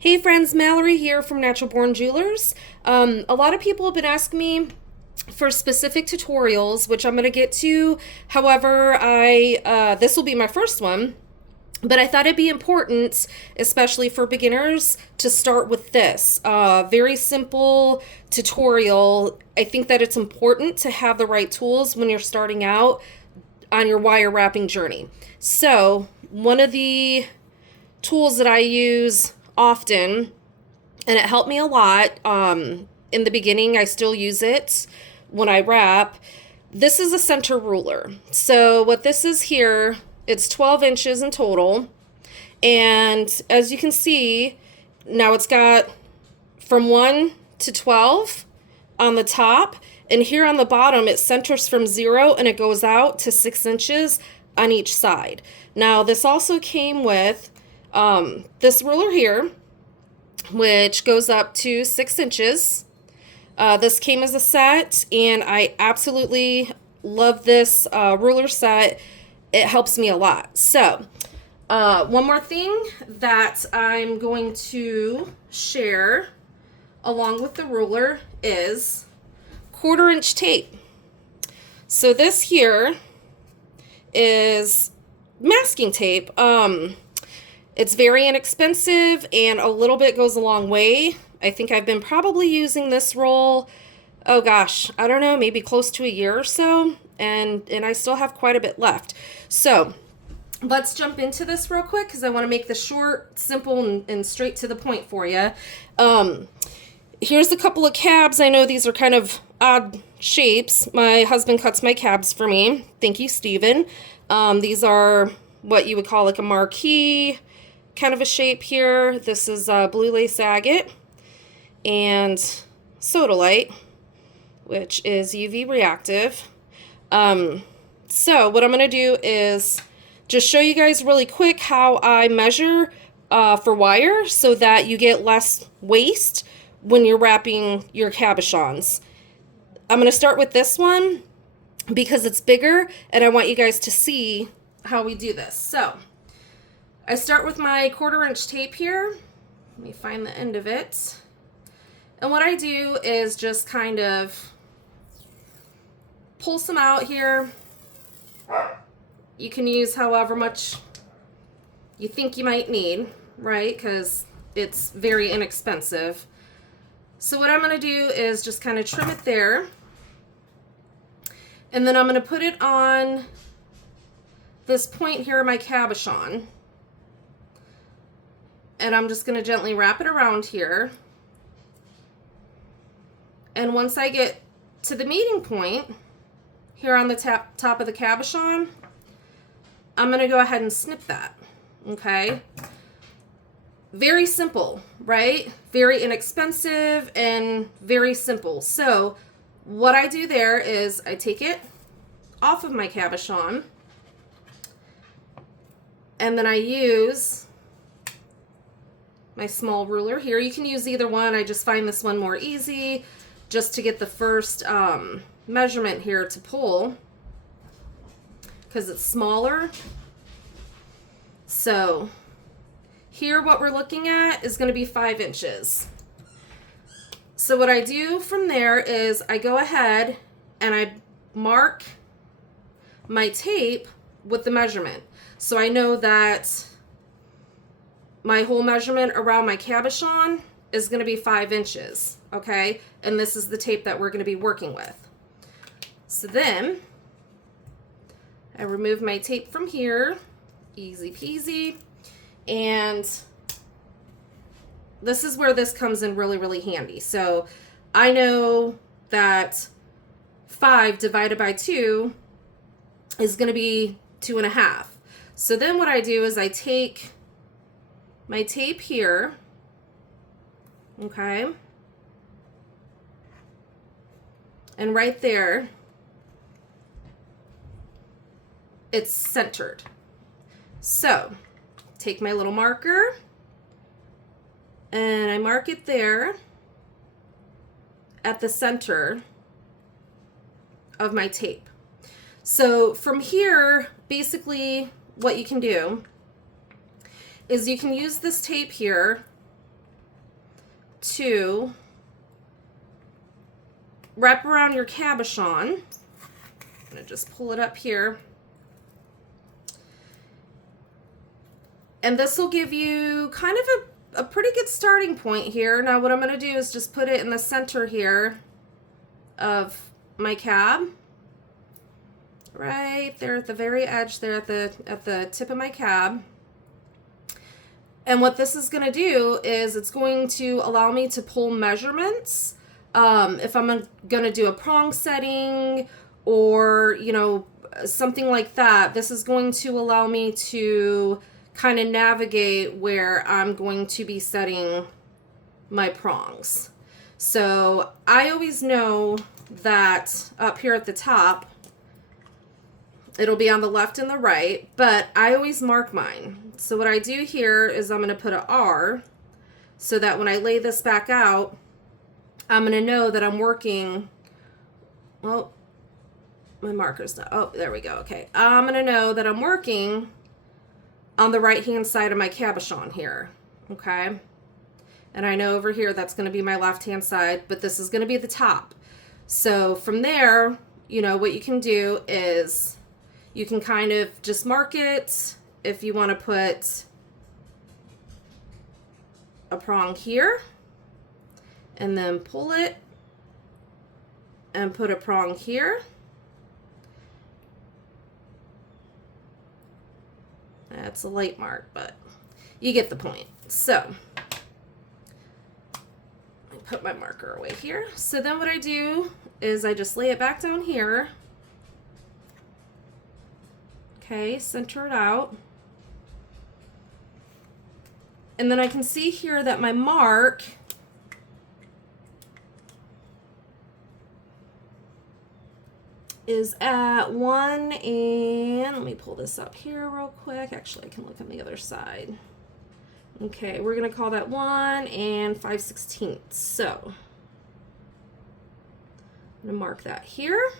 Hey friends, Mallory here from Natural Born Jewelers. A lot of people have been asking me for specific tutorials, which I'm going to get to. However, I this will be my first one, but I thought it'd be important, especially for beginners, to start with this very simple tutorial. I think that it's important to have the right tools when you're starting out on your wire wrapping journey. So, one of the tools that I use often, and it helped me a lot. In the beginning, I still use it when I wrap. This is a center ruler. So what this is here, it's 12 inches in total. And as you can see, now it's got from 1 to 12 on the top. And here on the bottom, it centers from 0 and it goes out to 6 inches on each side. Now, this also came with this ruler here, which goes up to 6 inches. This came as a set, and I absolutely love this ruler set. It helps me a lot. So, one more thing that I'm going to share along with the ruler is 1/4 inch tape. So this here is masking tape. It's very inexpensive and a little bit goes a long way. I think I've been probably using this roll, oh gosh, I don't know, maybe close to a year or so, and I still have quite a bit left. So let's jump into this real quick because I want to make this short, simple, and straight to the point for you. Here's a couple of cabs. I know these are kind of odd shapes. My husband cuts my cabs for me. Thank you, Steven. These are what you would call like a marquee kind of a shape here. This is blue lace agate and sodalite, which is UV reactive. So what I'm going to do is just show you guys really quick how I measure for wire so that you get less waste when you're wrapping your cabochons. I'm going to start with this one because it's bigger and I want you guys to see how we do this. So I start with my 1/4 inch tape here. Let me find the end of it. And what I do is just kind of pull some out here. You can use however much you think you might need, right? Because it's very inexpensive. So what I'm going to do is just kind of trim it there. And then I'm going to put it on this point here, my cabochon. And I'm just going to gently wrap it around here. And once I get to the meeting point here on the top of the cabochon, I'm going to go ahead and snip that. Okay? Very simple, right? Very inexpensive and very simple. So what I do there is I take it off of my cabochon and then I use my small ruler here. You can use either one. I just find this one more easy just to get the first measurement here to pull because it's smaller. So here what we're looking at is going to be 5 inches. So what I do from there is I go ahead and I mark my tape with the measurement. So I know that my whole measurement around my cabochon is going to be 5 inches, okay? And this is the tape that we're going to be working with. So then I remove my tape from here, easy peasy, and this is where this comes in really, really handy. So I know that 5 divided by 2 is going to be 2.5. So then what I do is I take my tape here, okay, and right there, it's centered. So take my little marker and I mark it there at the center of my tape. So from here, basically what you can do is you can use this tape here to wrap around your cabochon. I'm going to just pull it up here. And this will give you kind of a pretty good starting point here. Now what I'm going to do is just put it in the center here of my cab. Right there at the very edge there at the tip of my cab. And what this is going to do is it's going to allow me to pull measurements. If I'm going to do a prong setting or, you know, something like that, this is going to allow me to kind of navigate where I'm going to be setting my prongs. So I always know that up here at the top, it'll be on the left and the right, but I always mark mine. So what I do here is I'm going to put an R so that when I lay this back out, I'm going to know that I'm working, well, my marker's not, oh, there we go, okay. I'm going to know that I'm working on the right-hand side of my cabochon here, okay? And I know over here that's going to be my left-hand side, but this is going to be the top. So from there, you know, what you can do is you can kind of just mark it if you want to put a prong here, and then pull it and put a prong here. That's a light mark, but you get the point. So I put my marker away here. So then what I do is I just lay it back down here. Okay, center it out. And then I can see here that my mark is at 1 and, let me pull this up here real quick. Actually, I can look on the other side. Okay, we're gonna call that 1 and 5/16. So I'm gonna mark that here.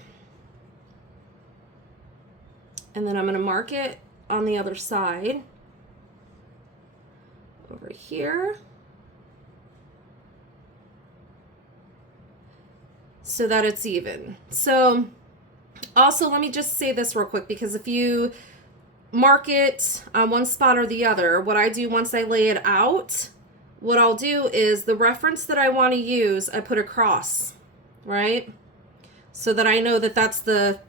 And then I'm gonna mark it on the other side over here. So that it's even. So also, let me just say this real quick, because if you mark it on one spot or the other, what I do once I lay it out, what I'll do is the reference that I want to use, I put across, right? So that I know that that's the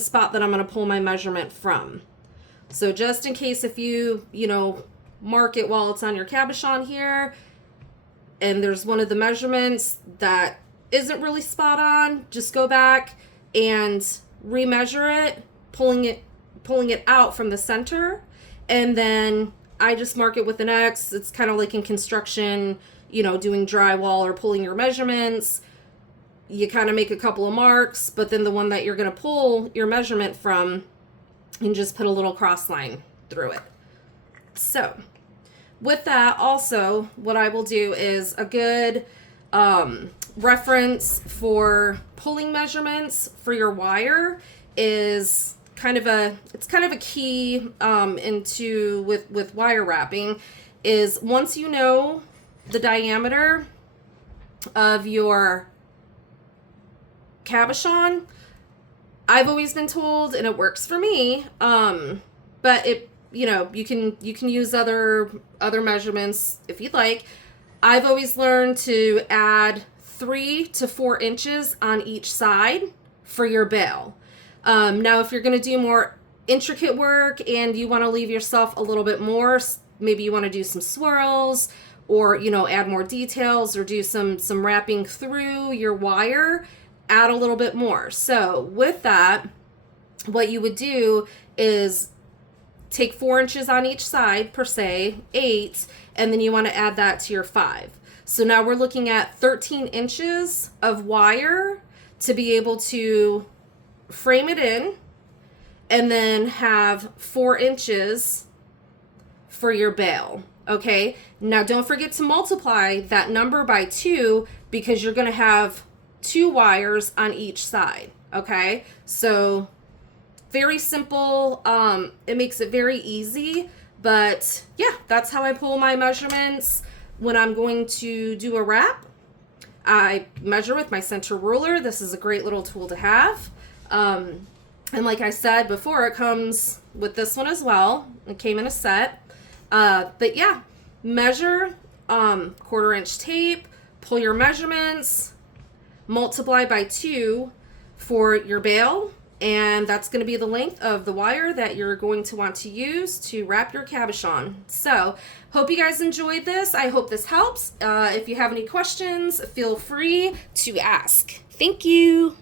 spot that I'm going to pull my measurement from. So just in case if you know, mark it while it's on your cabochon here, and there's one of the measurements that isn't really spot on, just go back and remeasure it, pulling it out from the center, and then I just mark it with an X. It's kind of like in construction, you know, doing drywall or pulling your measurements. You kind of make a couple of marks, but then the one that you're going to pull your measurement from, and just put a little cross line through it. So with that, also what I will do is a good reference for pulling measurements for your wire is it's kind of a key into with wire wrapping, is once you know the diameter of your cabochon, I've always been told, and it works for me, but it, you know, you can use other measurements if you'd like. I've always learned to add 3 to 4 inches on each side for your bail. Now, if you're going to do more intricate work and you want to leave yourself a little bit more, maybe you want to do some swirls, or, you know, add more details, or do some wrapping through your wire, add a little bit more. So with that, what you would do is take 4 inches on each side per se, 8, and then you want to add that to your 5. So now we're looking at 13 inches of wire to be able to frame it in, and then have 4 inches for your bail. Okay, now don't forget to multiply that number by 2, because you're going to have 2 wires on each side. Okay, so very simple. It makes it very easy, but yeah, that's how I pull my measurements. when I'm going to do a wrap, I measure with my center ruler. This is a great little tool to have. And like I said before, it comes with this one as well. It came in a set. But yeah, measure, 1/4 inch tape, pull your measurements, multiply by 2 for your bail, and that's going to be the length of the wire that you're going to want to use to wrap your cabochon. So, hope you guys enjoyed this. I hope this helps. If you have any questions, feel free to ask. Thank you.